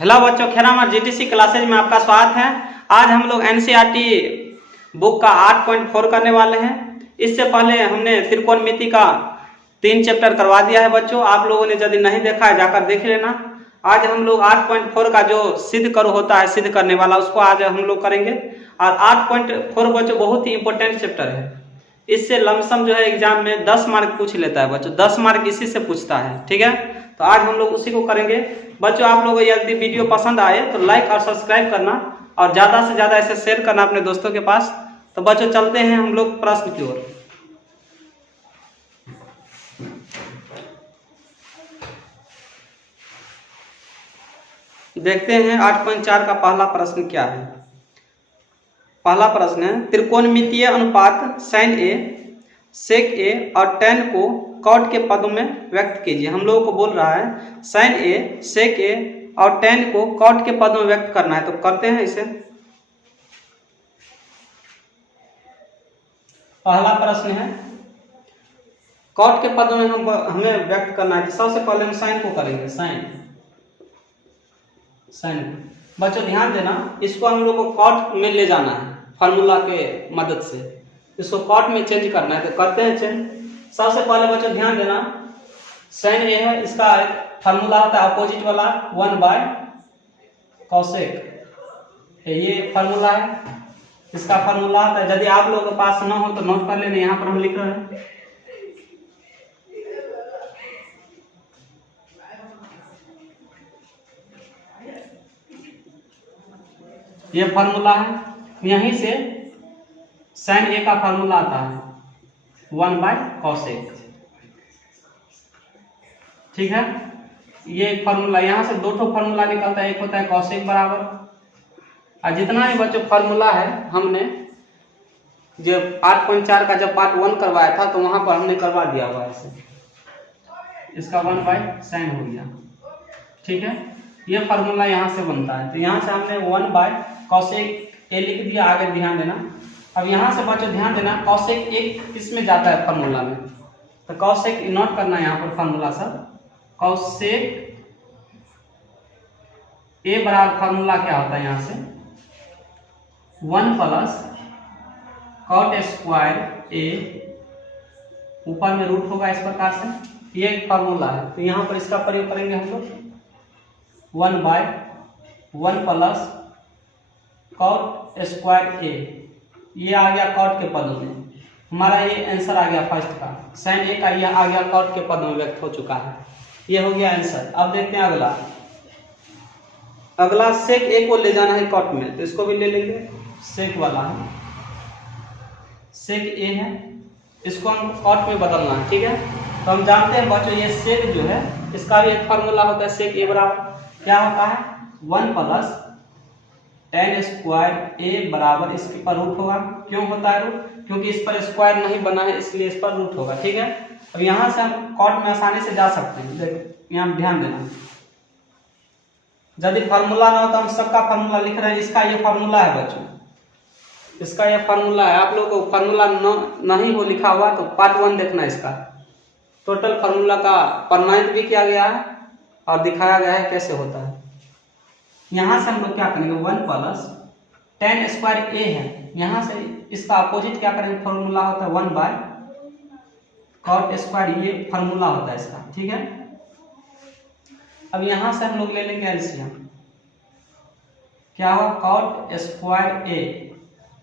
Hello बच्चों, खेरामार GTC classes में आपका स्वागत है। आज हम लोग एनसीईआरटी बुक का 8.4 करने वाले हैं। इससे पहले हमने त्रिकोणमिति का 3 चैप्टर करवा दिया है बच्चों। आप लोगों ने यदि नहीं देखा है जाकर देख लेना। आज हम लोग 8.4 का जो सिद्ध करो होता है, सिद्ध करने वाला, उसको आज हम लोग करेंगे। और 8.4 बच्चों बहुत ही इंपॉर्टेंट चैप्टर है। इससे लमसम जो है एग्जाम में 10 मार्क पूछ लेता है बच्चों, 10 मार्क इसी से पूछता है। ठीक है, तो आज हम लोग उसी को करेंगे बच्चों। आप लोगों को यदि वीडियो पसंद आए तो लाइक और सब्सक्राइब करना और ज़्यादा से ज़्यादा इसे शेयर करना अपने दोस्तों के पास। तो बच्चों चलते हैं हम लोग प्रश्न की ओर। देखते हैं 8.4 का पहला प्रश्न क्या है। पहला प्रश्न है, त्रिकोणमितीय अनुपात sin a, sec a और tan को कॉट के पदों में व्यक्त कीजिए। हम लोगों को बोल रहा है sin a, sec a और tan को कॉट के पदों में व्यक्त करना है। तो करते हैं इसे। पहला प्रश्न है, कॉट के पदों में हमें व्यक्त करना है। तो सबसे पहले हम साइन को करेंगे। साइन बच्चों ध्यान देना, इसको हम लोग को कॉट में ले जाना है फार्मूला के मदद से। इसको कॉट में चेंज करना है। तो करते हैं चेंज। सबसे पहले बच्चों ध्यान देना, साइन ए है, इसका फार्मूला होता है अपोजिट वाला 1/cosec। ये फार्मूला है, इसका फार्मूला होता है। यदि आप लोगों के पास ना हो तो नोट कर लेना, यहाँ पर हम लिख रहे हैं। ये फार्मूला है, यहीं से साइन ए का फार्मूला आता है 1/cosec। ठीक है, ये फार्मूला, यहाँ से दो ठो फार्मूला निकलता है। एक होता है cosec बराबर, और जितना भी बच्चों फार्मूला है हमने जब 8.4 का जब पार्ट 1 करवाया था तो वहां पर हमने करवा दिया हुआ है इसे। इसका 1/sin हो गया। ठीक है, ये फार्मूला यहाँ से बनता है। तो यहाँ से हमने 1/cosec ए लिख दिया। आगे ध्यान देना, अब यहाँ से बच्चों ध्यान देना, cosec एक किस में जाता है फार्मूला में। तो cosec नोट करना है यहाँ पर फार्मूला सब। cosec ए बराबर फार्मूला क्या होता है, यहाँ से 1 + cot स्क्वायर ए, ऊपर में रूट होगा इस प्रकार से। ये एक फार्मूला है, तो यहाँ पर इसका प्रयोग करेंगे हम लोग 1/1 + cot स्क्वायर ए। ये आ गया कॉट के पदों में। हमारा ये आंसर आ गया फर्स्ट का। साइन ए का ये आ गया कॉट के पदों में व्यक्त हो चुका है। ये हो गया आंसर। अब देखते हैं अगला। अगला सेक ए को ले जाना है कॉट में, तो इसको भी ले लेंगे। सेक वाला है, सेक ए है, इसको हम कॉट में बदलना है। ठीक है, तो हम जानते हैं बच्चों ये सेक जो है इसका भी एक फार्मूला होता है। सेक ए बराबर क्या होता है 1 + tan स्क्वायर ए बराबर इसके पर रूट होगा। क्यों होता है रूट? क्योंकि इस पर स्क्वायर नहीं बना है, इसलिए इस पर रूट होगा। ठीक है, अब यहाँ से हम कॉट में आसानी से जा सकते हैं। देखो यहाँ ध्यान देना, यदि फार्मूला ना हो तो हम सबका फार्मूला लिख रहे हैं। इसका ये फार्मूला है बच्चों, इसका ये फार्मूला है। आप लोगों को फार्मूला नहीं हो लिखा हुआ तो पार्ट 1 देखना। इसका टोटल फार्मूला का प्रमाणित भी किया गया है और दिखाया गया है कैसे होता है। यहाँ से हम लोग क्या करेंगे 1 + tan स्क्वायर ए है, यहाँ से इसका अपोजिट क्या करेंगे, फार्मूला होता है 1/cot स्क्वायर। ये फार्मूला होता है इसका। ठीक है, अब यहाँ से हम लोग ले लेंगे एलसीएम। क्या होगा cot स्क्वायर ए,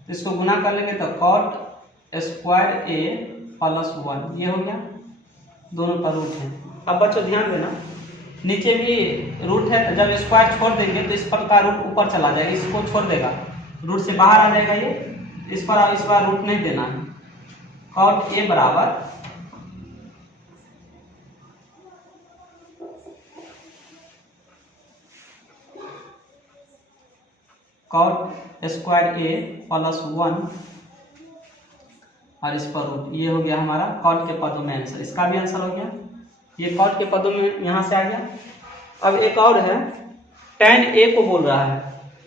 तो इसको गुना कर लेंगे तो cot स्क्वायर ए + 1। ये हो गया, दोनों का रूट है। अब बच्चों ध्यान देना, नीचे भी रूट है, तो जब स्क्वायर छोड़ देंगे तो इस पर का रूट ऊपर चला जाएगा, इसको छोड़ देगा, रूट से बाहर आ जाएगा ये। इस बार रूट नहीं देना है। cot ए बराबर cot स्क्वायर ए + 1 और इस पर रूट। ये हो गया हमारा कॉट के पदों में आंसर। इसका भी आंसर हो गया, ये कॉट के पदों में यहाँ से आ गया। अब एक और है, tan ए को बोल रहा है,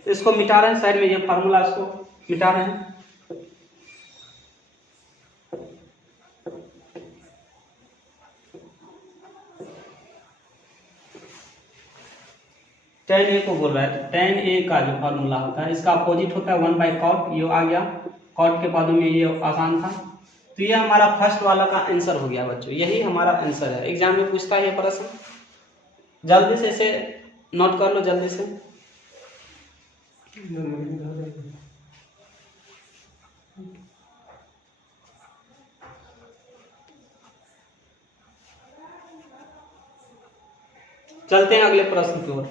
तो इसको मिटा रहे हैं साइड में। ये फार्मूला इसको मिटा रहे हैं। tan a को बोल रहा है, तो tan a का जो फॉर्मूला होता है इसका अपोजिट होता है 1/cot, ये आ गया cot के पदों में, ये आसान था। तो ये हमारा फर्स्ट वाला का आंसर हो गया बच्चों, यही हमारा आंसर है। एग्जाम में पूछता है ये प्रश्न, जल्दी से इसे नोट कर लो जल्दी से। चलते हैं अगले प्रश्न की ओर।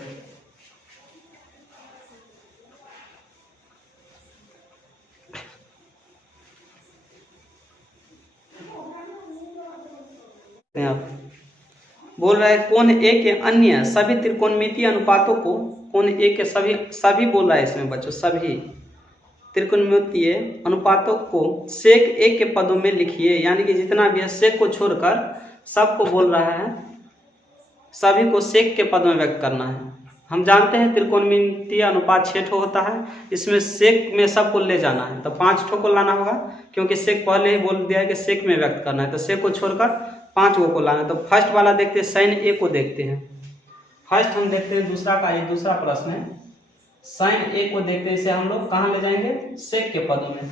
बोल रहा है कोण ए के अन्य सभी त्रिकोणमितीय अनुपातों को, कोण ए के सभी बोल रहा है इसमें बच्चों, सभी त्रिकोणमितीय अनुपातों को सेक ए के पदों में लिखिए, यानी कि जितना भी है सेक को छोड़कर सबको बोल रहा है, सभी को सेक के पदों में व्यक्त करना है। हम जानते हैं त्रिकोणमितीय अनुपात 6 ठो होता है, इसमें सेक में सबको ले जाना है, तो 5 ठो को लाना होगा, क्योंकि सेक पहले ही बोल दिया है कि सेक में व्यक्त करना है, तो सेक को छोड़कर 5 को लाना है। तो फर्स्ट वाला देखते हैं, साइन ए को देखते हैं। फर्स्ट हम देखते हैं दूसरा का, ये दूसरा प्रश्न है, साइन ए को देखते हैं, इसे हम लोग कहाँ ले जाएंगे, सेक के पदों में।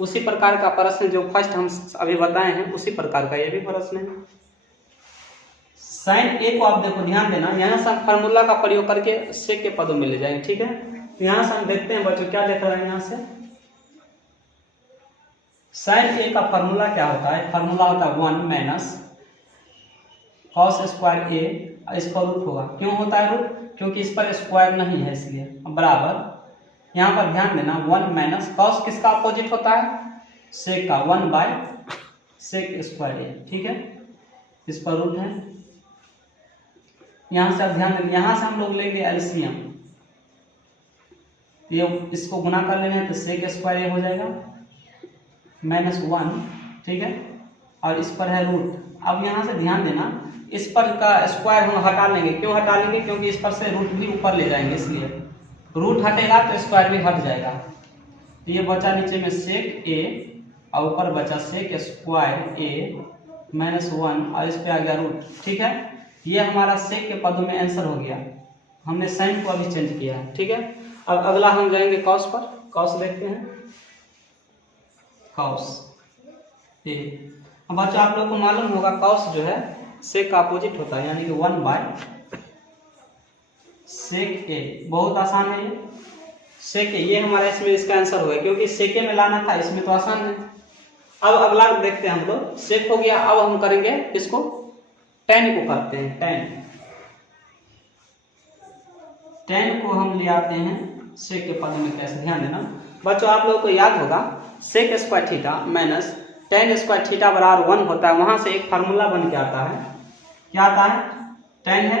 उसी प्रकार का प्रश्न जो फर्स्ट हम अभी बताए हैं, उसी प्रकार का ये भी प्रश्न है। साइन ए को आप देखो, ध्यान देना, यहाँ से हम फार्मूला का प्रयोग करके सेक के पदों में ले जाएंगे, ठीक है। तो यहाँ से हम देखते हैं बच्चों क्या लिखा है यहाँ से। साइन ए का फार्मूला क्या होता है, फार्मूला होता है 1 माइनस कॉस स्क्वायर ए, इस पर रूट होगा। क्यों होता है रूट, क्योंकि इस पर स्क्वायर नहीं है इसलिए, बराबर यहाँ पर ध्यान देना 1 माइनस कॉस किसका अपोजिट होता है, सेक का, 1/सेक स्क्वायर ए, ठीक है, इस पर रूट है। यहाँ से आप ध्यान देंगे, यहाँ से हम लोग लेंगे एलसीएम, ये इसको गुना कर लेना है, तो सेक स्क्वायर ए हो जाएगा -1, ठीक है, और इस पर है रूट। अब यहाँ से ध्यान देना, इस पर का स्क्वायर हम हटा लेंगे। क्यों हटा लेंगे, क्योंकि इस पर से रूट भी ऊपर ले जाएंगे, इसलिए रूट हटेगा तो स्क्वायर भी हट जाएगा। तो ये बचा नीचे में सेक ए और ऊपर बचा सेक स्क्वायर ए -1 और इस पे आ गया रूट, ठीक है। ये हमारा सेक के पदों में आंसर हो गया, हमने साइन को अभी चेंज किया है, ठीक है। अब अगला हम जाएंगे कॉस पर, कॉस देखते हैं, कॉस ए। अब बच्चों आप लोग को मालूम होगा कॉस जो है सेक का अपोजिट होता है, यानी कि 1/सेक ए, बहुत आसान है ये। सेक ए, ये हमारा इसमें इसका आंसर हो गया, क्योंकि सेके में लाना था, इसमें तो आसान है। अब अगला देखते हैं हम लोग, सेक हो गया, अब हम करेंगे इसको tan को करते हैं, tan को हम ले आते हैं सेक के पद में। कैसे, ध्यान देना बच्चों, आप लोगों को याद होगा sec square theta minus tan square theta बराबर 1 होता है। वहां से एक फार्मूला बन के आता है, क्या आता है, tan है,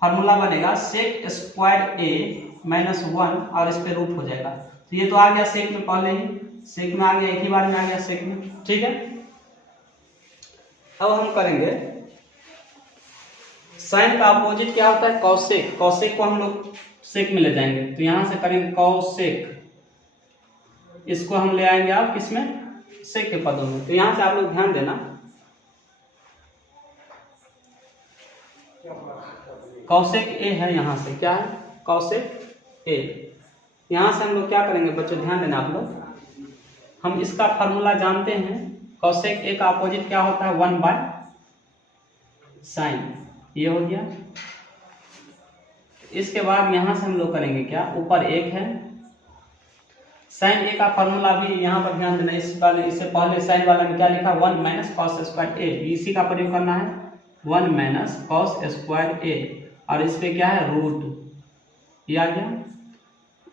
फार्मूला बनेगा सेक स्क्वायर ए -1 और इस पे रूट हो जाएगा। तो ये तो आ गया सेक में, पहले ही सेक में आ गया, एक ही बार में आ गया सेक में, ठीक है। अब हम करेंगे साइन का अपोजिट क्या होता है, कॉसेक। कॉसेक को हम लोग सेक में ले जाएंगे, तो यहां से करेंगे कॉसेक, इसको हम ले आएंगे आप किसमें, सेक के पदों में। तो यहां से आप लोग ध्यान देना, कॉसेक ए है, यहां से क्या है, कॉसेक ए। यहां से हम लोग क्या करेंगे बच्चों, ध्यान देना आप लोग, हम इसका फार्मूला जानते हैं, कॉसेक ए का अपोजिट क्या होता है, 1/साइन, ये हो गया। इसके बाद यहां से हम लोग करेंगे क्या, ऊपर 1 है, साइन ए का फार्मूला भी यहाँ पर ध्यान देना, इस वाले इससे पहले साइन वाला में क्या लिखा, 1 माइनस कॉस स्क्वायर ए, इसी का प्रयोग करना है, 1 माइनस कॉस स्क्वायर ए, और इस पे क्या है, रूट, ये आ गया।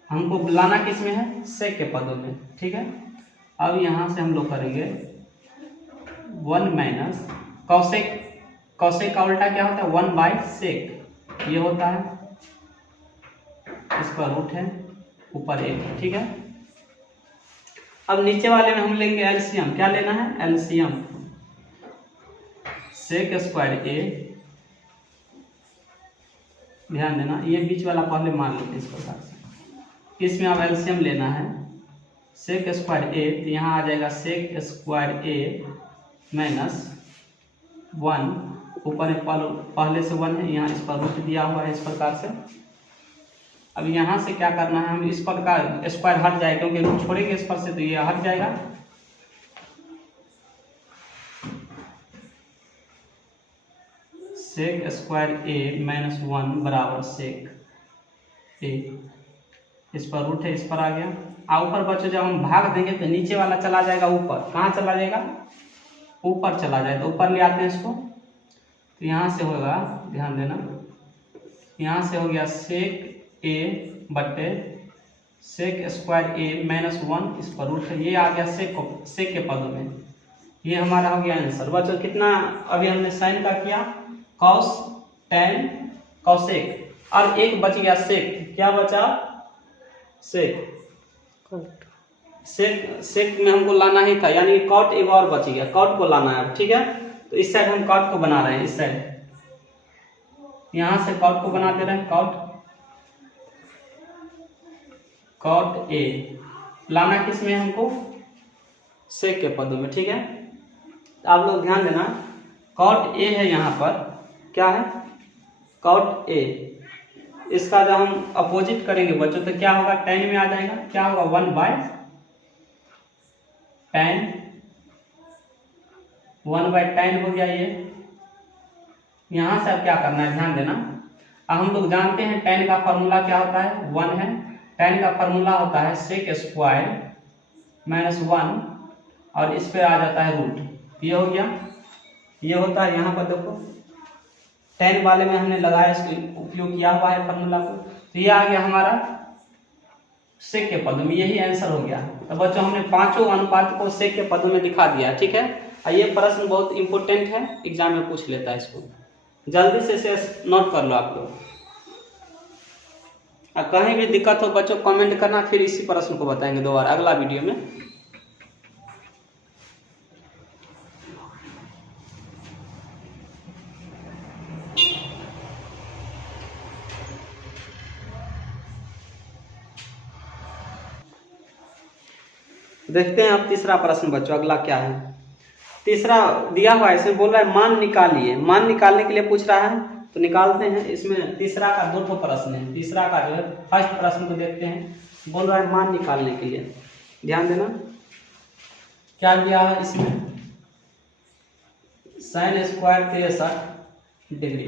हमको लाना किस में है, सेक के पदों में, ठीक है। अब यहाँ से हम लोग करेंगे 1 माइनस कॉसेक, कॉसेक का उल्टा क्या होता है, 1/सेक, ये होता है, इस पर रूट है, ऊपर 1, ठीक है। अब नीचे वाले में हम लेंगे एलसीएम, क्या लेना है, एलसीएम, सेक स्क्वायर ए, ध्यान देना, ये बीच वाला पहले मान लेते हैं इस प्रकार से। इसमें अब एलसीएम लेना है, सेक स्क्वायर ए, तो यहाँ आ जाएगा सेक स्क्वायर ए -1, ऊपर पहले से 1 है, यहाँ इस पर रूट दिया हुआ है इस प्रकार से, अब यहाँ से क्या करना है, हम इस पर का स्क्वायर हट जाएगा क्योंकि रूट छोड़ेंगे इस पर से तो ये हट जाएगा। सेक स्क्वायर ए माइनस 1 बराबर सेक ए, इस पर रूट है, इस पर आ गया। ऊपर बच्चों जब हम भाग देंगे तो नीचे वाला चला जाएगा ऊपर। कहाँ चला जाएगा? ऊपर चला जाए, तो ऊपर ले आते हैं इसको। तो यहाँ से होगा, ध्यान देना, यहाँ से हो गया सेक ए बट्टे सेक स्क्वायर ए माइनस 1, इस पर रूट है, ये आ गया सेक के पदों में। ये हमारा हो गया आंसर। बच्चों कितना अभी हमने साइन का किया, कॉस टेन कॉसेक, और एक बच गया सेक। क्या बचा? सेक में हमको लाना ही था, यानी कि कॉट एक और बच गया, कॉट को लाना है। ठीक है, तो इस साइड हम कॉट को बना रहे हैं, इस साइड यहां से कॉट को बना दे रहे हैं। कॉट ए लाना किस में हमको? सेक के पदों में। ठीक है, तो आप लोग ध्यान देना, कॉट ए है यहाँ पर, क्या है? Cot A. इसका जब हम अपोजिट करेंगे बच्चों तो क्या होगा? टेन में आ जाएगा। क्या होगा? 1/10 हो गया ये। यहां से अब क्या करना है, ध्यान देना। अब हम लोग जानते हैं टेन का फॉर्मूला क्या होता है? 1 है। टेन का फॉर्मूला होता है सेक स्क्वायर माइनस 1, और इस पे आ जाता है रूट। ये हो गया, ये होता है। यहाँ पर देखो 10 वाले में हमने लगाया, इसको उपयोग किया हुआ है फॉर्मूला को, तो ये आ गया हमारा सेक के पदों में। यही आंसर हो गया। तो बच्चों हमने पांचों अनुपात को सेक के पदों में दिखा दिया। ठीक है, ये प्रश्न बहुत इंपॉर्टेंट है, एग्जाम में पूछ लेता है, इसको जल्दी से इसे नोट कर लो आप लोग। कहीं भी दिक्कत हो बच्चों कमेंट करना, फिर इसी प्रश्न को बताएंगे दोबारा अगला वीडियो में। देखते हैं अब तीसरा प्रश्न बच्चों, अगला क्या है। तीसरा दिया हुआ है, इसमें बोल रहा है मान निकालिए। मान निकालने के लिए पूछ रहा है, तो निकालते हैं। इसमें तीसरा का 2 प्रश्न है। तीसरा का जो है फर्स्ट प्रश्न को देखते हैं। बोल रहा है मान निकालने के लिए, ध्यान देना क्या दिया है इसमें। Sine square 63 degree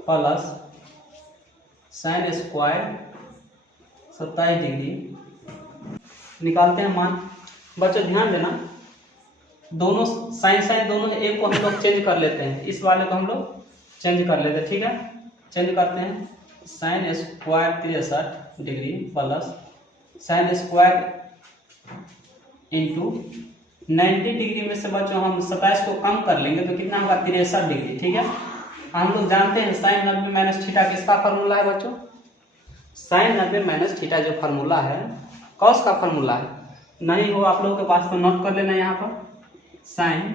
plus sine square 27 degree, निकालते हैं मान। बच्चों ध्यान देना, दोनों साइन दोनों एक को हम लोग चेंज कर लेते हैं, इस वाले को हम लोग चेंज कर लेते हैं। ठीक है, चेंज करते हैं। Sine square 63 degree plus sine square into 90 degree में से बच्चों हम 27 को कम कर लेंगे तो कितना होगा? 63 डिग्री। ठीक है, हम लोग जानते हैं साइन 90 माइनस थीटा किसका फार्मूला है बच्चों? साइन 90 माइनस थीटा जो फार्मूला है कॉस का फार्मूला है। नहीं हो आप लोगों के पास तो नोट कर लेना। यहाँ पर साइन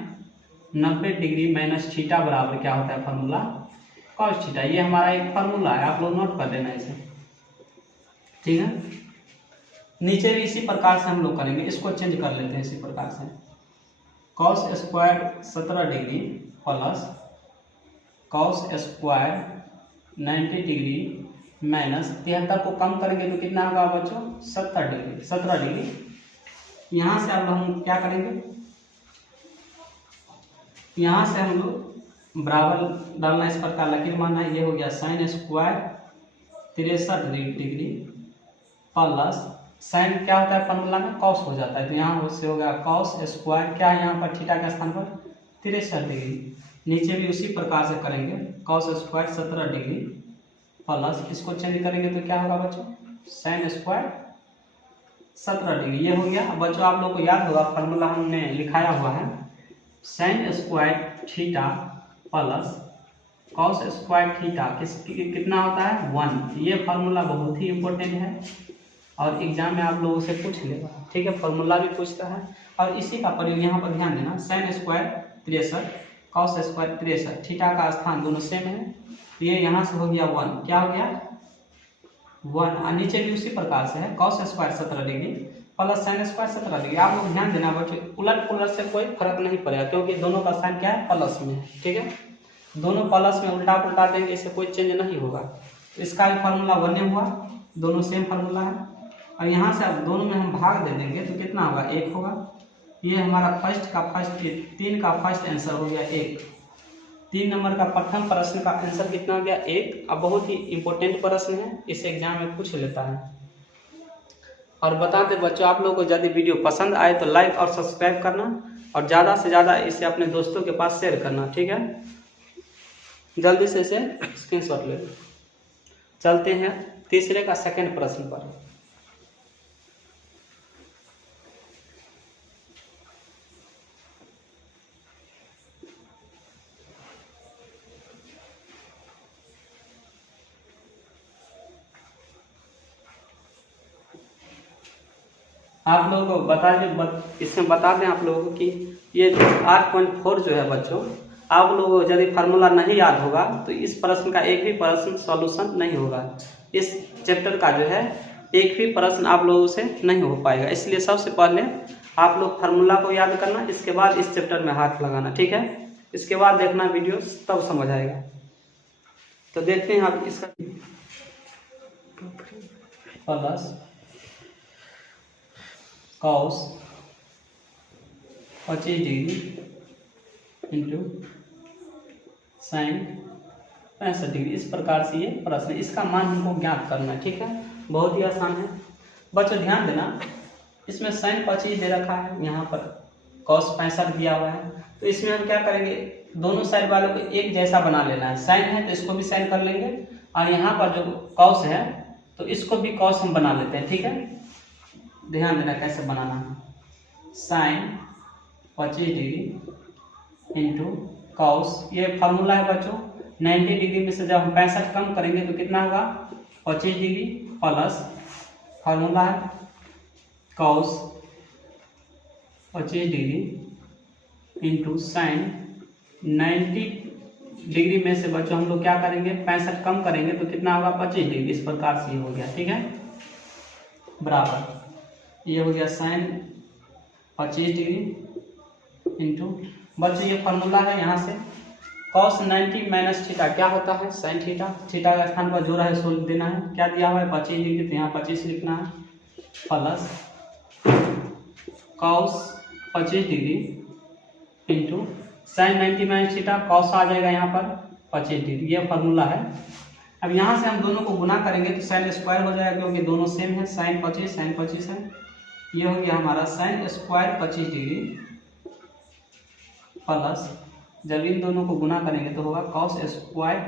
90 डिग्री माइनस थीटा बराबर क्या होता है? Formula cos theta. ये हमारा एक फार्मूला है, आप लोग नोट कर लेना इसे। ठीक है, नीचे भी इसी प्रकार से हम लोग करेंगे, इसको चेंज कर लेते हैं इसी प्रकार से। Cos square 17 degree plus cos square 90 degree minus 73 को कम करेंगे तो कितना होगा बच्चों? 17 डिग्री। यहाँ से अब हम क्या करेंगे, यहाँ से हम लोग बराबर डालना, इस प्रकार लकीर मारना है। ये हो गया sine square 63 degree plus sign क्या होता है फॉर्मूला में? कॉस हो जाता है, तो यहाँ से हो गया कॉस स्क्वायर क्या है यहाँ पर? थीटा के स्थान पर 63 डिग्री। नीचे भी उसी प्रकार से करेंगे, कॉस स्क्वायर 17 डिग्री प्लस इसको चेंज करेंगे तो क्या होगा बच्चों? Sine square 17 degree. ये हो गया। अब बच्चों आप लोग को याद होगा फॉर्मूला हमने लिखाया हुआ है, sine square theta plus cos square theta कितना होता है? 1। ये फार्मूला बहुत ही इंपॉर्टेंट है और एग्जाम में आप लोगों से पूछ लेगा। ठीक है, फार्मूला भी पूछता है और इसी का प्रयोग यहाँ पर ध्यान देना। Sine square 63 cos square 63, theta का स्थान दोनों सेम है। ये यहाँ से हो गया 1। क्या हो गया? 1। और नीचे भी उसी प्रकार से है, cos square 17 degree plus sine square 17 degree. आप लोग ध्यान देना बच्चों, उलट पुलट से कोई फर्क नहीं पड़ेगा क्योंकि दोनों का साइन क्या है? प्लस में है। ठीक है, दोनों प्लस में, उल्टा पुल्टा देंगे इससे कोई चेंज नहीं होगा। तो इसका भी फार्मूला 1 हुआ, दोनों सेम फार्मूला है। और यहाँ से अब दोनों में हम भाग दे देंगे तो कितना होगा, 1 होगा। ये हमारा तीन का फर्स्ट आंसर हो गया 1। 3 नंबर का प्रथम प्रश्न का आंसर कितना हो गया, 1। अब बहुत ही इंपॉर्टेंट प्रश्न है, इस एग्जाम में पूछ लेता है। और बता दें बच्चों, आप लोगों को यदि वीडियो पसंद आए तो लाइक और सब्सक्राइब करना और ज़्यादा से ज़्यादा इसे अपने दोस्तों के पास शेयर करना, ठीक है। जल्दी से इसे स्क्रीनशॉट ले लो। चलते हैं तीसरे का सेकंड प्रश्न पर। आप लोगों को इसमें बता दें आप लोगों को कि ये 8.4 जो है बच्चों, आप लोगों को यदि फार्मूला नहीं याद होगा तो इस प्रश्न का एक भी प्रश्न सॉल्यूशन नहीं होगा। इस चैप्टर का जो है एक भी प्रश्न आप लोगों से नहीं हो पाएगा। इसलिए सबसे पहले आप लोग फार्मूला को याद करना, इसके बाद इस चैप्टर में हाथ लगाना, ठीक है। इसके बाद देखना वीडियो, तब समझ आएगा। तो देखते हैं आप इसका plus cos 25 degree into sine 65 degree, इस प्रकार से ये प्रश्न है। इसका मान हमको ज्ञात करना है, ठीक है। बहुत ही आसान है बच्चों, ध्यान देना। इसमें साइन 25 दे रखा है, यहाँ पर cos 65 दिया हुआ है। तो इसमें हम क्या करेंगे, दोनों साइड वालों को एक जैसा बना लेना है। साइन है तो इसको भी साइन कर लेंगे, और यहाँ पर जो cos है तो इसको भी cos हम बना लेते हैं, ठीक है। ध्यान देना कैसे बनाना है। साइन 25 डिग्री इंटू कॉस, ये फार्मूला है बच्चों। 90 डिग्री में से जब हम 65 कम करेंगे तो कितना होगा, 25 डिग्री प्लस फार्मूला है cos 25 degree into sine 90 degree में से बच्चों हम लोग क्या करेंगे, 65 कम करेंगे तो कितना होगा, 25 डिग्री। इस प्रकार से ये हो गया, ठीक है। बराबर ये हो गया साइन 25 डिग्री इंटू बच्चों ये फार्मूला है, यहाँ से cos 90 माइनस थीटा क्या होता है, साइन थीटा। थीटा का स्थान पर जो रहा है सो देना है। क्या दिया हुआ है, 25 डिग्री, तो यहाँ 25 लिखना है plus cos 25 degree into sine 90 minus theta, cos आ जाएगा यहाँ पर 25 डिग्री। ये फार्मूला है। अब यहाँ से हम दोनों को गुना करेंगे तो साइन स्क्वायर हो जाएगा, क्योंकि दोनों सेम है। साइन 25 है, ये हो गया हमारा साइन स्क्वायर 25 डिग्री प्लस, जब इन दोनों को गुना करेंगे तो होगा cos स्क्वायर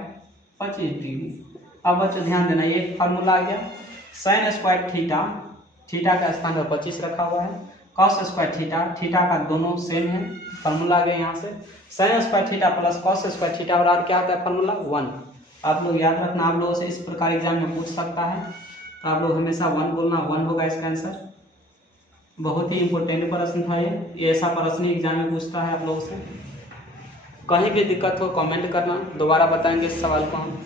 25 डिग्री। अब बच्चों ध्यान देना, ये फार्मूला आ गया। साइन स्क्वायर थीटा का स्थान पर 25 रखा हुआ है, cos स्क्वायर थीटा का दोनों सेम है, फार्मूला आ गया यहाँ से। Sine square theta plus cos square theta बराबर क्या होता है, फार्मूला 1। आप लोग याद रखना, आप लोगों से इस प्रकार एग्जाम में पूछ सकता है, तो आप लोग हमेशा 1 बोलना, 1 होगा इसका आंसर। बहुत ही इंपॉर्टेंट प्रश्न था ये ऐसा प्रश्न एग्जाम में पूछता है आप लोगों से। कहीं भी दिक्कत हो कमेंट करना, दोबारा बताएंगे इस सवाल को हम।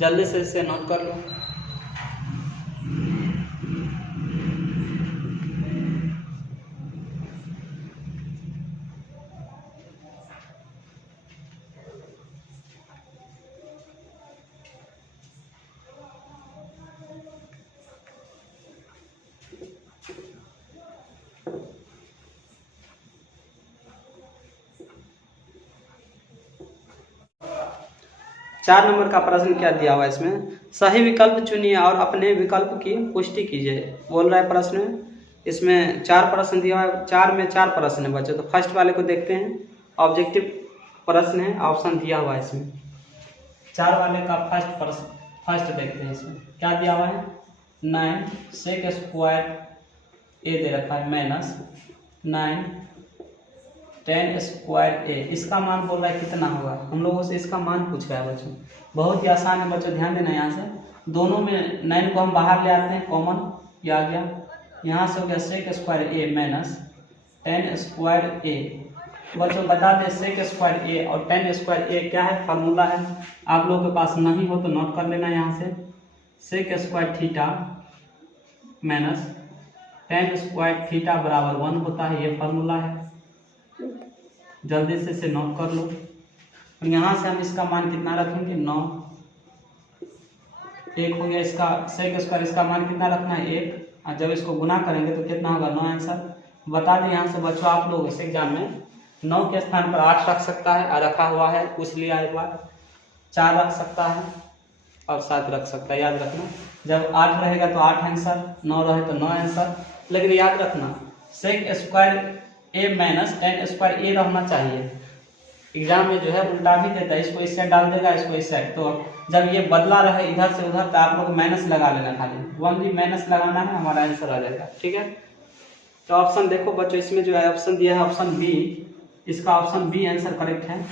जल्दी से इसे नोट कर लो। चार नंबर का प्रश्न क्या दिया हुआ है इसमें, सही विकल्प चुनिए और अपने विकल्प की पुष्टि कीजिए, बोल रहा है प्रश्न में। इसमें 4 प्रश्न दिया हुआ है, 4 में 4 प्रश्न है बच्चों। तो फर्स्ट वाले को देखते हैं, ऑब्जेक्टिव प्रश्न है, ऑप्शन दिया हुआ है इसमें। 4 वाले का फर्स्ट देखते हैं। इसमें क्या दिया हुआ है, 9 सेक स्क्वायर ए दे रखा है माइनस 9 10 स्क्वायर ए। इसका मान बोल रहा है कितना होगा, हम लोगों से इसका मान पूछ रहा है बच्चों। बहुत ही आसान है बच्चों, ध्यान देना। यहाँ से दोनों में 9 को हम बाहर ले आते हैं, कॉमन ये आ गया। यहाँ से हो गया सेक स्क्वायर ए माइनस 10 स्क्वायर ए। बच्चों बता दें सेक स्क्वायर ए और 10 स्क्वायर ए क्या है, फार्मूला है। आप लोगों के पास नहीं हो तो नोट कर लेना। यहाँ से sec square theta minus 10 square theta बराबर 1 होता है, ये फार्मूला है। जल्दी से इसे नोट कर लो। और यहाँ से हम इसका मान कितना रखेंगे 9, 1 हो गया। इसका सेक स्क्वायर, इसका मान कितना रखना है 1, और जब इसको गुना करेंगे तो कितना होगा 9 आंसर। बता दें यहाँ से बच्चों आप लोग इस एग्जाम में 9 के स्थान पर 8 रख सकता है, रखा हुआ है, पूछ लिया एक बार। 4 रख सकता है और 7 रख सकता है, याद रखना। जब 8 रहेगा तो 8 आंसर, 9 रहे तो 9 आंसर। लेकिन याद रखना सेक स्क्वायर ए माइनस टेन स्क्वायर ए रहना चाहिए। एग्जाम में जो है उल्टा भी देता है, इसको इस साइड डाल देगा, इसको इस साइड। तो जब ये बदला रहे इधर से उधर तो आप लोग माइनस लगा लेना, खाली ओनली माइनस लगाना है, हमारा आंसर आ जाएगा। ठीक है, तो ऑप्शन देखो बच्चों, इसमें जो है ऑप्शन दिया है ऑप्शन बी, इसका ऑप्शन बी आंसर करेक्ट है।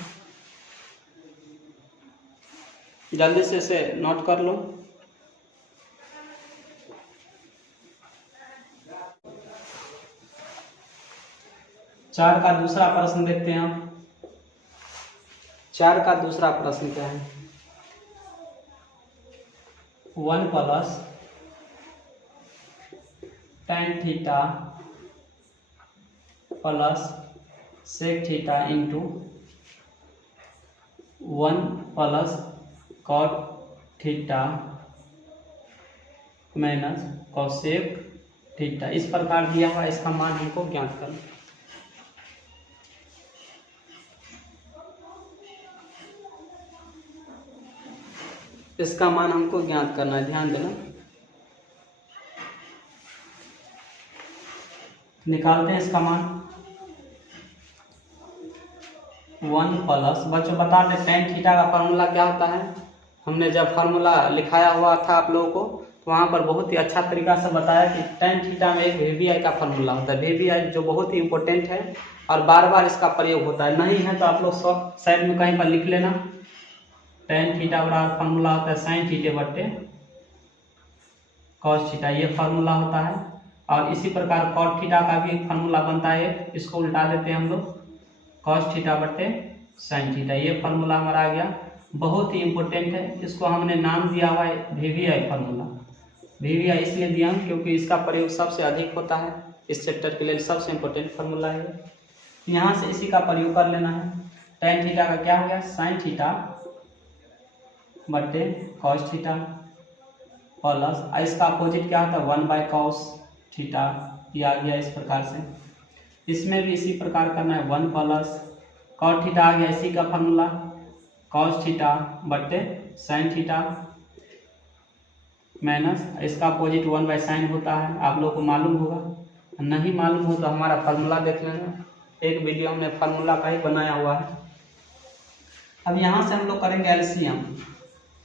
जल्दी से इसे नोट कर लो। चार का दूसरा प्रश्न देखते हैं हम। 4 का दूसरा प्रश्न क्या है? 1 plus tan theta plus sec theta into 1 plus cot theta minus cosec theta, इस प्रकार दिया हुआ। इसका मान हमको ज्ञात करना। इसका मान हमको ज्ञात करना है, ध्यान देना। निकालते हैं इसका मान। 1 प्लस, बच्चों बता दें tan थीटा का फार्मूला क्या होता है। हमने जब फार्मूला लिखाया हुआ था आप लोगों को, तो वहाँ पर बहुत ही अच्छा तरीका से बताया कि tan थीटा में एक VBI का फार्मूला होता है। VBI जो बहुत ही इंपॉर्टेंट है और बार बार इसका प्रयोग होता है। नहीं है तो आप लोग साइड में कहीं पर लिख लेना। tan थीटा बराबर फार्मूला होता है sin थीटे बट्टे cos थीटा, ये फार्मूला होता है। और इसी प्रकार cot थीटा का भी एक फार्मूला बनता है, इसको उल्टा देते हैं हम लोग, cos थीटा बट्टे sin थीटा, ये फार्मूला हमारा आ गया। बहुत ही इंपॉर्टेंट है, इसको हमने नाम दिया हुआ है VBI फार्मूला। VBI इसलिए दिया हम क्योंकि इसका प्रयोग सबसे अधिक होता है, इस चैप्टर के लिए सबसे इंपॉर्टेंट फार्मूला है। यहाँ से इसी का प्रयोग कर लेना है। tan थीटा का क्या हो गया sin थीटा बट्टे cos थीटा प्लस, इसका अपोजिट क्या होता है 1/cos थीटा, ये आ गया इस प्रकार से। इसमें भी इसी प्रकार करना है, 1 प्लस cot थीटा आ गया इसी का फार्मूला, cos थीटा बट्टे sin थीटा माइनस, इसका अपोजिट 1/sin होता है, आप लोग को मालूम होगा। नहीं मालूम हो तो हमारा फार्मूला देख लेना, एक वीडियो हमने फार्मूला का ही बनाया हुआ है। अब यहाँ से हम लोग करेंगे एलसीएम,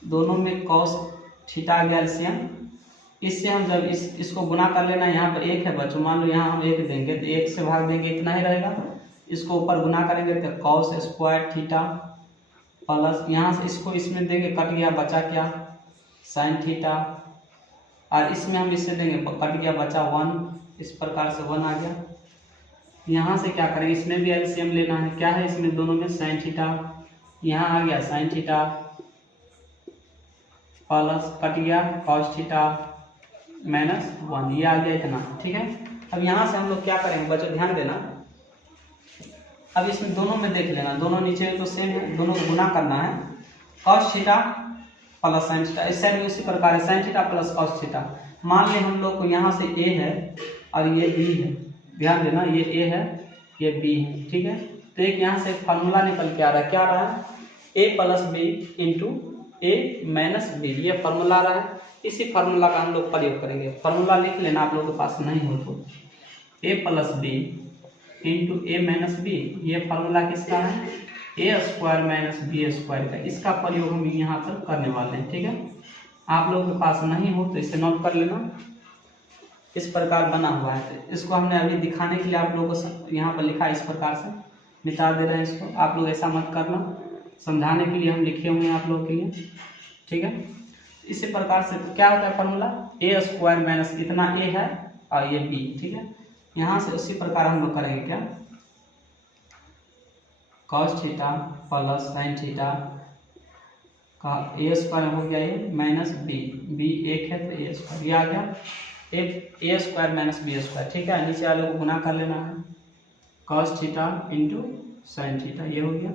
दोनों में cos थीटा आ गया एलसीएम। इससे हम जब इसको गुना कर लेना, यहाँ पर 1 है बच्चों, मान लो यहाँ हम 1 देंगे तो 1 से भाग देंगे, इतना ही रहेगा। इसको ऊपर गुना करेंगे तो cos स्क्वायर थीटा प्लस, यहाँ से इसको इसमें देंगे, कट गया, बचा क्या sin थीटा, और इसमें हम इससे देंगे, कट गया, बचा 1, इस प्रकार से 1 आ गया। यहाँ से क्या करेंगे, इसमें भी एलसीएम लेना है। क्या है इसमें दोनों में sin थीटा, यहाँ आ गया sin थीटा प्लस कट गया cos थीटा माइनस 1, ये आ गया इतना। ठीक है, अब यहाँ से हम लोग क्या करेंगे बच्चों, ध्यान देना। अब इसमें दोनों में देख लेना, दोनों नीचे तो सेम है, दोनों को गुना करना है। cos theta plus sin theta, इस साइड में उसी प्रकार है sin theta plus cos theta. मान लें हम लोग को यहाँ से a है और ये b है, ध्यान देना, ये a है ये b है। ठीक है, तो एक यहाँ से फार्मूला निकल के आ रहा है, क्या आ रहा है a plus B into a minus B, ये फार्मूला आ रहा है। इसी फार्मूला का हम लोग प्रयोग करेंगे। फार्मूला लिख लेना, आप लोगों के पास नहीं हो तो, a plus B into A minus B, ये फार्मूला किसका है A square minus B square का, इसका प्रयोग हम यहाँ पर करने वाले हैं। ठीक है, आप लोगों के पास नहीं हो तो इसे नोट कर लेना, इस प्रकार बना हुआ है। तो इसको हमने अभी दिखाने के लिए आप लोगों को यहाँ पर लिखा, इस प्रकार से मिटा दे रहे हैं इसको, आप लोग ऐसा मत करना, समझाने के लिए हम लिखे हुए हैं आप लोगों के लिए। ठीक है, इसी प्रकार से क्या होता है फार्मूला, ए स्क्वायर माइनस इतना ए है और ये बी। ठीक है, यहाँ से उसी प्रकार हम लोग करेंगे, क्या cos theta plus sin theta का ए स्क्वायर हो गया ये माइनस बी, बी 1 है तो ए स्क्वायर, ये आ गया ए स्क्वायर माइनस बी स्क्वायर। ठीक है, नीचे वाले को गुना कर लेना है, cos theta into sin theta, ये हो गया।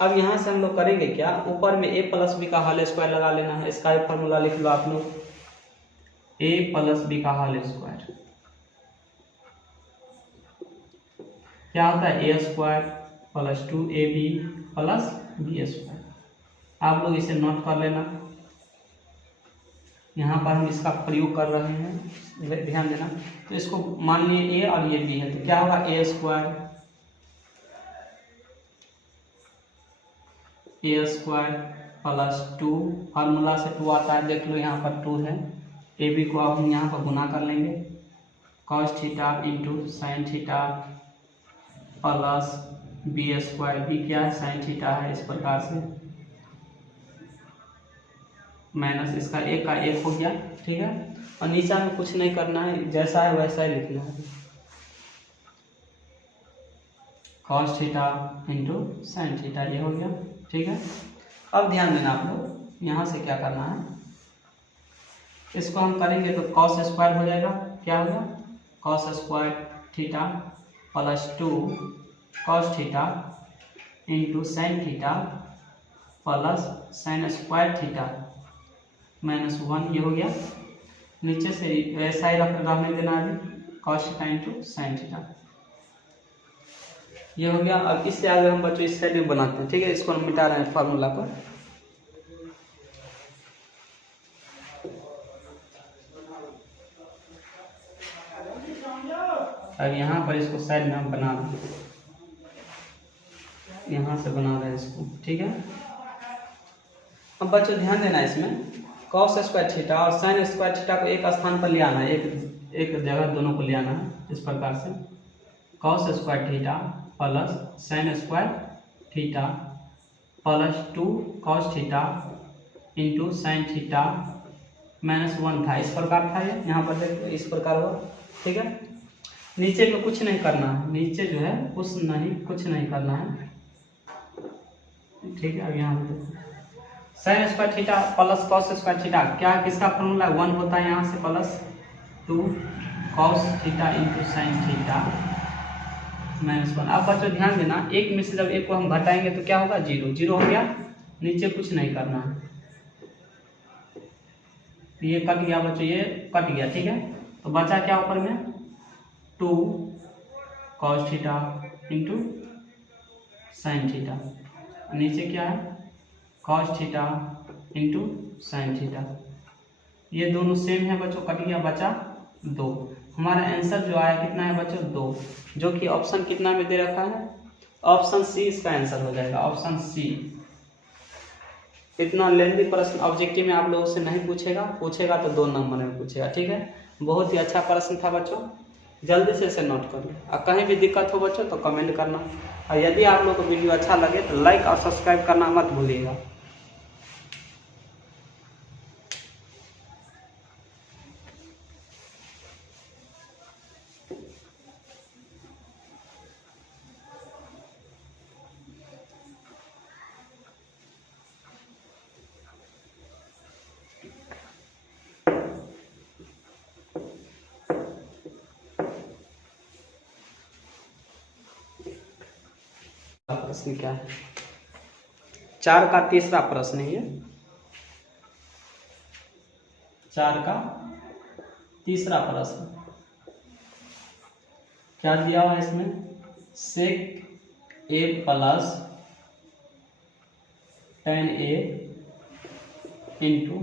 अब यहाँ से हम लोग करेंगे क्या, ऊपर में a प्लस बी का होल स्क्वायर लगा लेना है। इसका एक फॉर्मूला लिख लो आप लोग, a प्लस बी का होल स्क्वायर क्या होता है, a square plus 2ab plus B square. आप लोग इसे नोट कर लेना, यहाँ पर हम इसका प्रयोग कर रहे हैं, ध्यान देना। तो इसको मान लिए a और ये b है, तो क्या होगा, a स्क्वायर प्लस 2, फार्मूला से 2 आता है, देख लो यहाँ पर 2 है। ए बी को अब हम यहाँ पर गुना कर लेंगे, cos theta into sine theta plus B square, B क्या है, साइन थीटा है, इस प्रकार से माइनस इसका एक का एक हो गया, ठीक है। और नीचा में कुछ नहीं करना है, जैसा है वैसा ही लिखना है, cos theta into sine theta, ये हो गया, ठीक है। अब ध्यान देना आप लोग, यहाँ से क्या करना है, इसको हम करेंगे तो cos स्क्वायर हो जाएगा, क्या होगा, cos square theta plus 2 cos theta into sine theta plus sine square theta minus 1, ये हो गया। नीचे से ऐसा ही रहने देना है, cos theta into sine theta, ये हो गया। अब इससे आगे हम बच्चों इस साइड में बनाते हैं, ठीक है। इसको हम मिटा रहे हैं फार्मूला को, अब यहाँ पर इसको साइड में हम बना दें, यहाँ से बना रहे हैं इसको, ठीक है। अब बच्चों ध्यान देना, इसमें cos स्क्वायर थीटा और साइन स्क्वायर थीटा को एक स्थान पर ले आना है, एक जगह दोनों को ले आना है, इस प्रकार से cos square theta plus sine square theta plus 2 cos theta into sine theta minus 1 था, इस प्रकार था ये, यहाँ पर देखो इस प्रकार हुआ, ठीक है। नीचे में कुछ नहीं करना है, नीचे जो है कुछ नहीं करना है, ठीक है। अब यहाँ sine square theta plus cos square theta, क्या किसका फॉर्मूला 1 होता है, यहाँ से plus 2 cos theta into sine theta minus 1। अब बच्चों ध्यान देना, एक में से जब एक को हम घटाएंगे तो क्या होगा, 0 0 हो गया, नीचे कुछ नहीं करना है, ये कट गया बच्चों, ये कट गया, ठीक है। तो बचा क्या ऊपर में, 2 cos theta into sine theta, नीचे क्या है, cos theta into sine theta, ये दोनों सेम है बच्चों, कट गया, बचा 2। हमारा आंसर जो आया कितना है बच्चों, 2, जो कि ऑप्शन कितना में दे रखा है, ऑप्शन सी इसका आंसर हो जाएगा, ऑप्शन सी। इतना लेंथी प्रश्न ऑब्जेक्टिव में आप लोगों से नहीं पूछेगा तो 2 नंबर में पूछेगा, ठीक है। बहुत ही अच्छा प्रश्न था बच्चों, जल्दी से इसे नोट कर लो, और कहीं भी दिक्कत हो बच्चों तो कमेंट करना, और यदि आप लोग को वीडियो अच्छा लगे तो लाइक और सब्सक्राइब करना मत भूलिएगा। प्रश्न क्या है, 4 का तीसरा प्रश्न है ये, 4 का तीसरा प्रश्न क्या दिया हुआ है इसमें, sec a plus tan a into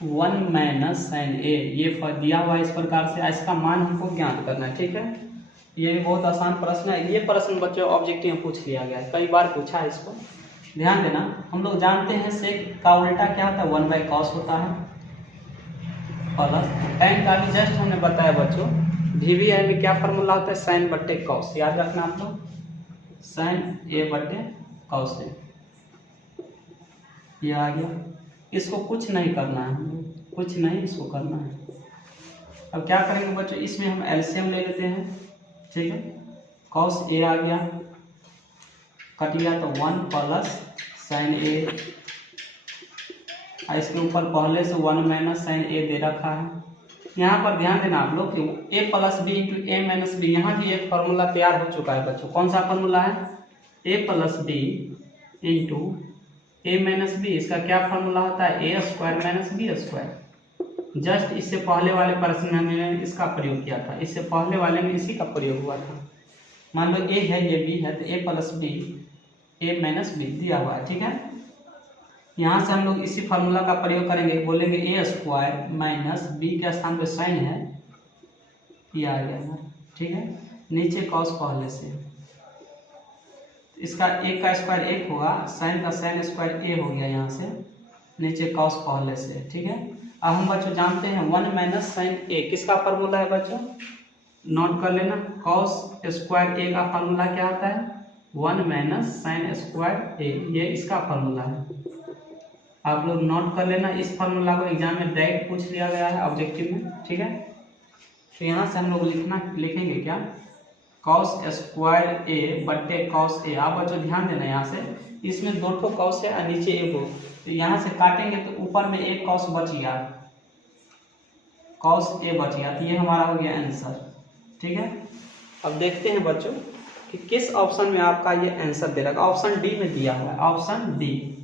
1 minus sine a, ये दिया हुआ है इस प्रकार से, इसका मान हमको ज्ञात करना है, ठीक है। ये भी बहुत आसान प्रश्न है, ये प्रश्न बच्चों ऑब्जेक्टिव में पूछ लिया गया है, कई बार पूछा है इसको, ध्यान देना। हम लोग जानते हैं सेक का उल्टा क्या होता है, 1/cos होता है, प्लस tan का भी जस्ट हमने बताया बच्चों, VBI में क्या फॉर्मूला होता है, साइन बट्टे कॉस, याद रखना आप लोग, साइन a बट्टे कॉस है, ये आ गया। इसको कुछ नहीं करना है, कुछ नहीं इसको करना है। अब क्या करेंगे बच्चों, इसमें हम एलसीएम ले लेते हैं, ठीक है। cos a आ गया, कट गया तो 1 प्लस साइन a, इसके ऊपर पहले से 1 माइनस साइन a दे रखा है। यहाँ पर ध्यान देना आप लोग कि a plus B into A minus B, यहाँ भी एक फॉर्मूला तैयार हो चुका है बच्चों, कौन सा फॉर्मूला है, A plus B into A minus B, इसका क्या फार्मूला होता है, A square minus B square. Just इससे पहले वाले प्रश्न में हमने इसका प्रयोग किया था, इससे पहले वाले में इसी का प्रयोग हुआ था। मान लो ए है, ये बी है, तो ए प्लस बी ए माइनस बी दिया हुआ है, ठीक है। यहाँ से हम लोग इसी फार्मूला का प्रयोग करेंगे, बोलेंगे ए स्क्वायर माइनस बी के स्थान पे साइन है, ये आ गया, ठीक है। नीचे कॉस पहले से, इसका एक का स्क्वायर एक होगा, साइन का साइन स्क्वायर ए हो गया यहाँ से, नीचे कॉस पहले से, ठीक है। अब हम बच्चों जानते हैं 1 माइनस साइन ए किसका फार्मूला है बच्चों, नोट कर लेना। कॉस स्क्वायर ए का फार्मूला क्या होता है, 1 माइनस साइन स्क्वायर ए, ये इसका फार्मूला है। आप लोग नोट कर लेना, इस फार्मूला को एग्जाम में डायरेक्ट पूछ लिया गया है ऑब्जेक्टिव में, ठीक है। तो यहाँ से हम लोग लिखेंगे क्या, कॉस स्क्वायर ए बट्टे कॉस ए। आप बच्चों ध्यान देना, यहाँ से इसमें 2 कॉस है और नीचे एक हो, तो यहाँ से काटेंगे तो ऊपर में एक कॉस बच गया, कॉस ए बच गया, तो ये हमारा हो गया आंसर, ठीक है। अब देखते हैं बच्चों कि किस ऑप्शन में आपका ये आंसर दे रखा, ऑप्शन डी में दिया हुआ है, ऑप्शन डी।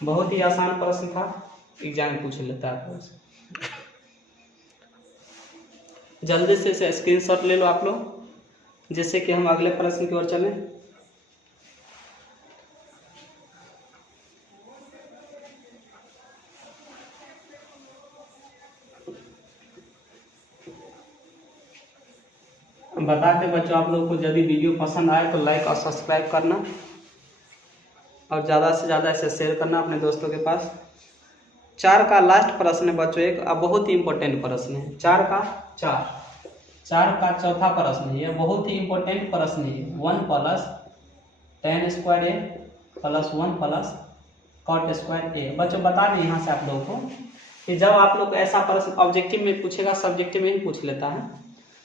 बहुत ही आसान प्रश्न था, एग्जाम पूछ लेता है। जल्दी से इसे स्क्रीनशॉट ले लो आप लोग, जिससे कि हम अगले प्रश्न की ओर चलें। बताते बच्चों आप लोगों को, यदि वीडियो पसंद आए तो लाइक और सब्सक्राइब करना, और ज़्यादा से ज़्यादा इसे शेयर करना अपने दोस्तों के पास। 4 का लास्ट प्रश्न है बच्चों, एक बहुत ही इंपॉर्टेंट प्रश्न है, 4 का चौथा प्रश्न है, ये बहुत ही इंपॉर्टेंट प्रश्न है। 1 प्लस tan स्क्वायर ए प्लस 1 प्लस कॉट स्क्वायर ए। बच्चों बता दें यहाँ से आप लोगों को कि जब आप लोग ऐसा प्रश्न ऑब्जेक्टिव में पूछेगा, सब्जेक्टिव में ही पूछ लेता है,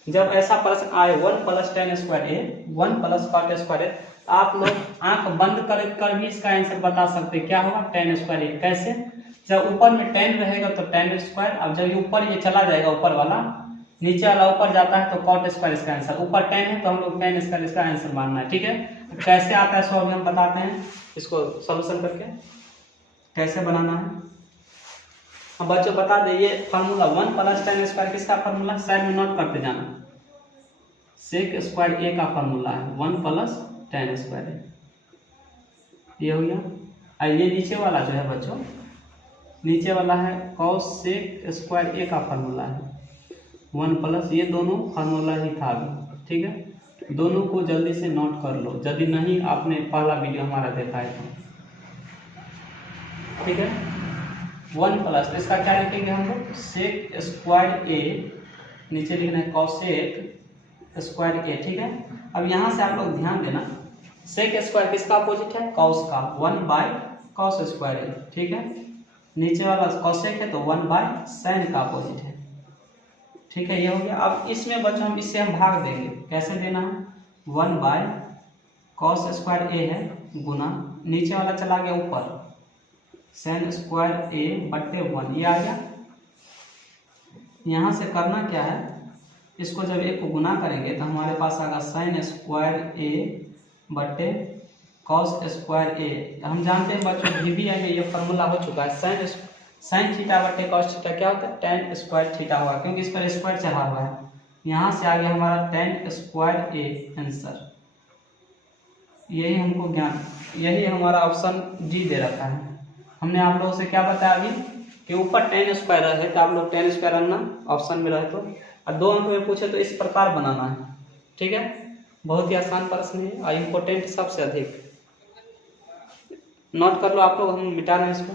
जब ऐसा प्रश्न आए 1 प्लस tan स्क्वायर ए 1 प्लस कॉट स्क्वायर ए, आप लोग आंख बंद कर भी इसका आंसर बता सकते हैं, क्या होगा, tan स्क्वायर ए। कैसे, जब ऊपर में tan रहेगा तो tan स्क्वायर, अब जब ये ऊपर ये चला जाएगा, ऊपर वाला नीचे वाला ऊपर जाता है तो कॉट स्क्वायर इसका आंसर, ऊपर tan है तो हम लोग tan स्क्वायर इसका आंसर मानना है, ठीक है। कैसे आता है सो अभी हम बताते हैं, इसको सॉल्यूशन करके कैसे बनाना है। अब बच्चों बता दे, ये फार्मूला 1 प्लस tan स्क्वायर किसका फार्मूला, साइड में नोट करते जाना, सेक स्क्वायर ए का फार्मूला है 1 प्लस tan स्क्वायर ए, ये हो गया। और ये नीचे वाला जो है बच्चों, नीचे वाला है कॉस सेक स्क्वायर ए का फार्मूला है 1 प्लस, ये दोनों फार्मूला ही था अभी, ठीक है। दोनों को जल्दी से नोट कर लो, यदि नहीं आपने पहला वीडियो हमारा देखा है तो, ठीक है। 1 प्लस, इसका क्या लिखेंगे हम लोग, सेक स्क्वायर ए, नीचे लिखना है कॉसेक स्क्वायर ए, ठीक है। अब यहाँ से आप लोग ध्यान देना, सेक स्क्वायर किसका अपोजिट है, कॉस का, 1 बाय कॉस स्क्वायर ए, ठीक है। नीचे वाला कॉसेक है तो 1 बाय साइन का अपोजिट है, ठीक है, ये हो गया। अब इसमें बच्चों हम इससे हम भाग देंगे, कैसे देना है, 1 बाय कॉस स्क्वायर ए है गुना, नीचे वाला चला गया ऊपर, साइन स्क्वायर ए बट्टे 1, ये आ गया। यहाँ से करना क्या है, इसको जब एक को गुना करेंगे तो हमारे पास आएगा साइन स्क्वायर ए बट्टे कॉस स्क्वायर ए। हम जानते हैं बच्चों VBA में ये फार्मूला हो चुका है, साइन थीटा बट्टे कॉस थीटा क्या होता है, tan स्क्वायर थीटा होगा, क्योंकि इस पर स्क्वायर चढ़ा हुआ है। यहाँ से आ गया हमारा tan स्क्वायर ए आंसर, यही हमको ज्ञान, यही हमारा ऑप्शन डी दे रखा है। हमने आप लोगों से क्या बताया अभी कि ऊपर tan स्क्वायर है तो आप लोग tan स्क्वायर आना ऑप्शन में रहे तो, और 2 अंक में पूछे तो इस प्रकार बनाना है, ठीक है। बहुत ही आसान प्रश्न है और इम्पोर्टेंट सबसे अधिक, नोट कर लो आप लोग, हम मिटा रहे हैं इसको।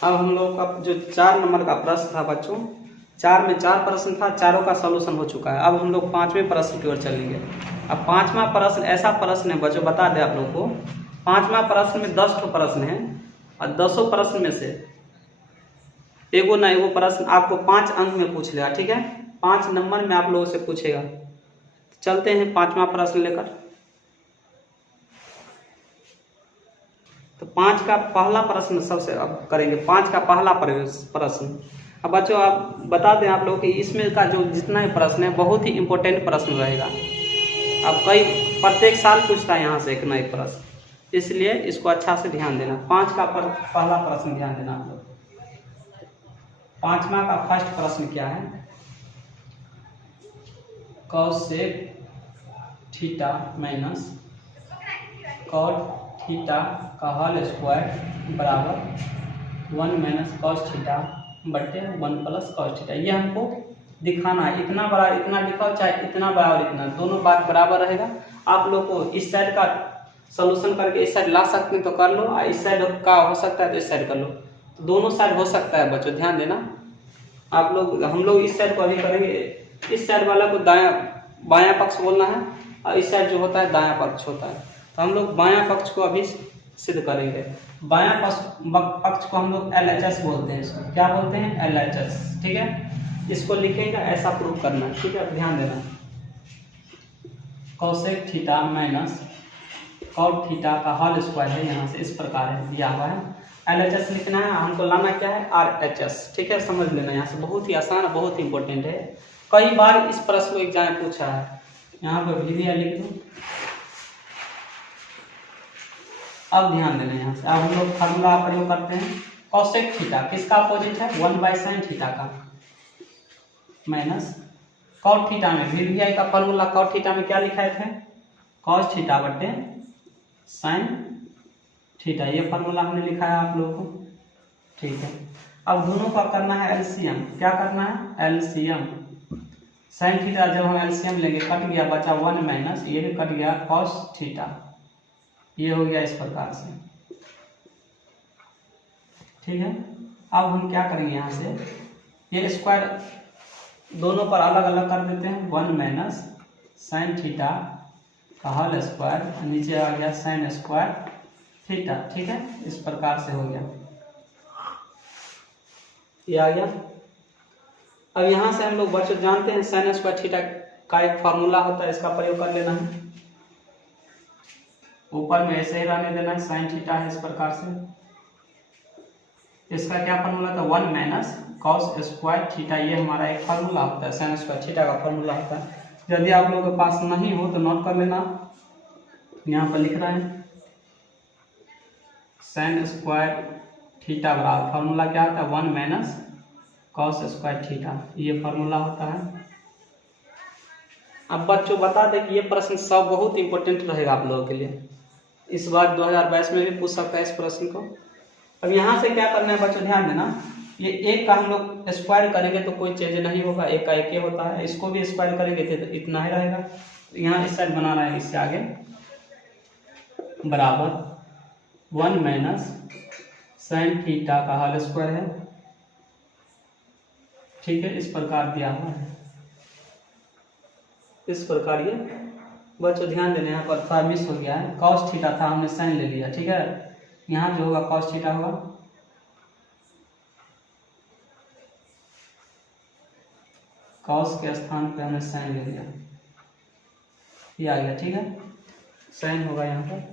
अब हम लोग का जो 4 नंबर का प्रश्न था बच्चों, 4 में 4 प्रश्न था, चारों का सॉल्यूशन हो चुका है। अब हम लोग 5वें प्रश्न की ओर चलेंगे। अब 5वां प्रश्न ऐसा प्रश्न है बच्चों, बता दें आप लोगों को, 5वां प्रश्न में 10 प्रश्न है और 10 प्रश्न में से एगो ना एगो प्रश्न आपको 5 अंक में पूछ लेगा, ठीक है। 5 नंबर में आप लोगों से पूछेगा। चलते हैं 5वां प्रश्न लेकर। तो 5 का पहला प्रश्न सबसे अब करेंगे। 5 का पहला प्रश्न। अब बच्चों आप बता दें आप लोग कि इसमें का जो जितना भी प्रश्न है बहुत ही इम्पोर्टेंट प्रश्न रहेगा। अब प्रत्येक साल पूछता है यहाँ से एक ना एक प्रश्न, इसलिए इसको अच्छा से ध्यान देना। 5 का पहला प्रश्न ध्यान देना आप लोग। 5वां का फर्स्ट प्रश्न क्या है? Cosec theta minus cot theta का होल स्क्वायर बराबर 1 माइनस कॉस थीटा बटे 1 प्लस कॉस थीटा। ये हमको दिखाना है। इतना बड़ा इतना लिखा चाहे इतना बड़ा और इतना, दोनों बात बराबर रहेगा। आप लोग को इस साइड का सॉल्यूशन करके इस साइड ला सकते हैं तो कर लो, और इस साइड का हो सकता है तो इस साइड कर लो। तो दोनों साइड हो सकता है बच्चों, ध्यान देना। आप लोग हम लोग इस साइड को अभी करेंगे, इस साइड वाला को दायां बायां पक्ष बोलना है, और इस साइड जो होता है दायां पक्ष होता है। तो हम लोग बायां पक्ष को अभी सिद्ध करेंगे। बायां पक्ष को हम लोग LHS बोलते हैं। इसको क्या बोलते हैं? LHS। ठीक है, इसको लिखेंगे, ऐसा प्रूव करना। ठीक है, ध्यान देना। Cosec theta minus cot theta का होल स्क्वायर है, यहाँ से इस प्रकार है दिया हुआ है। LHS लिखना है, हमको लाना क्या है? RHS। ठीक है, समझ लेना। यहाँ से बहुत ही आसान, बहुत ही इंपॉर्टेंट है। कई बार इस प्रश्न को एग्जाम में पूछा है। यहाँ पर VDI लिख दो। अब ध्यान देना यहाँ से। अब हम लोग फार्मूला प्रयोग करते हैं। कोसेक थीटा किसका अपोजिट है? 1/sin थीटा का माइनस कॉट थीटा में VDI का फार्मूला कॉट थीटा में क्या लिखाए थे? कॉस थीटा बटे साइन थीटा। ये फार्मूला हमने लिखा है आप लोगों को। ठीक है, अब दोनों का करना है LCM। क्या करना है? LCM। साइन थीटा जब हम LCM लेंगे, कट गया, बचा 1 माइनस, ये भी कट गया, कॉस थीटा। ये हो गया इस प्रकार से। ठीक है, अब हम क्या करेंगे यहाँ से, ये स्क्वायर दोनों पर अलग अलग कर देते हैं। 1 माइनस साइन थीटा का होल स्क्वायर, नीचे आ गया साइन स्क्वायर थीटा। ठीक है, इस प्रकार से हो गया, ये आ गया। अब यहाँ से हम लोग बच्चों जानते हैं साइन स्क्वायर थीटा का एक फार्मूला होता है, इसका प्रयोग कर लेना है। ऊपर में ऐसे ही रहने देना है, साइन थीटा है इस प्रकार से। इसका क्या फार्मूला था? 1 माइनस कॉस स्क्वायर थीटा। ये हमारा एक फार्मूला होता है, साइन स्क्वायर थीटा का फार्मूला होता है। यदि आप लोगों के पास नहीं हो तो नोट कर लेना, यहाँ पर लिख रहे हैं साइन स्क्वायर थीटा बराबर फार्मूला क्या होता है? 1 माइनस कॉस स्क्वायर थीटा। ये फार्मूला होता है। अब बच्चों बता दें कि ये प्रश्न सब बहुत इंपॉर्टेंट रहेगा आप लोगों के लिए। इस बार 2022 में भी पूछ सकता है इस प्रश्न को। अब यहाँ से क्या करना है बच्चों, ध्यान देना। ये एक का हम लोग स्क्वायर करेंगे तो कोई चेंज नहीं होगा, एक का एक ही होता है। इसको भी स्क्वायर करेंगे तो इतना ही रहेगा। तो यहाँ इस साइड बनाना है, इससे आगे बराबर 1 माइनस साइन थीटा का होल स्क्वायर है। ठीक है, इस प्रकार दिया हुआ है, इस प्रकार। ये बच्चों ध्यान देना, यहाँ पर थोड़ा मिस हो गया है। कॉस थीटा था, हमने साइन ले लिया। ठीक है, यहाँ जो होगा कॉस थीटा होगा, कॉस के स्थान पे हमने साइन ले लिया, ये आ गया। ठीक है, साइन होगा यहाँ पर।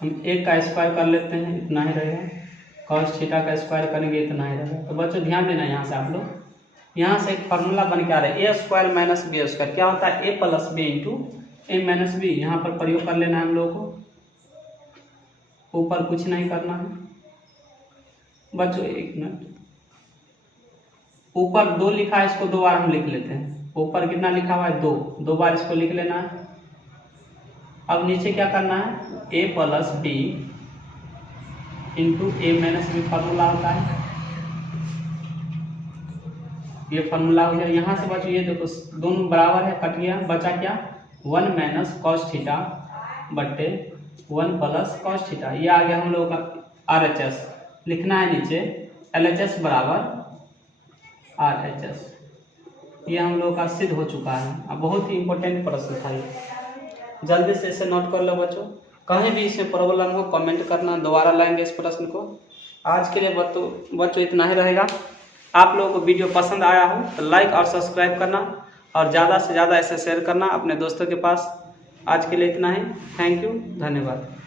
हम एक का स्क्वायर कर लेते हैं, इतना ही रहेगा। कॉस थीटा का स्क्वायर करेंगे, इतना ही रहेगा। तो बच्चों ध्यान देना, यहाँ से आप लोग यहाँ से एक फार्मूला बन के आ रहा है, A square minus B square. क्या होता है? A plus B into A minus B. यहाँ पर प्रयोग कर लेना है हम लोगों को, ऊपर कुछ नहीं करना है बच्चों। एक मिनट, ऊपर 2 लिखा है, इसको 2 बार हम लिख लेते हैं। ऊपर कितना लिखा हुआ है? 2, 2 बार इसको लिख लेना है। अब नीचे क्या करना है? A plus B into A minus B formula होता है। ये फार्मूला हो गया। यहाँ से बच्चों ये देखो दोनों बराबर है, कट गया, बचा क्या? 1 माइनस कॉस थीटा बट्टे 1 प्लस कॉस थीटा। ये आ गया हम लोगों का RHS। लिखना है नीचे LHS बराबर RHS। ये हम लोगों का सिद्ध हो चुका है। अब बहुत ही इंपॉर्टेंट प्रश्न था ये, जल्दी से इसे नोट कर लो बच्चों। कहीं भी इसमें प्रॉब्लम हो कमेंट करना, दोबारा लाएंगे इस प्रश्न को। आज के लिए बच्चों इतना ही रहेगा। आप लोगों को वीडियो पसंद आया हो तो लाइक और सब्सक्राइब करना, और ज़्यादा से ज़्यादा इसे शेयर करना अपने दोस्तों के पास। आज के लिए इतना ही। थैंक यू, धन्यवाद।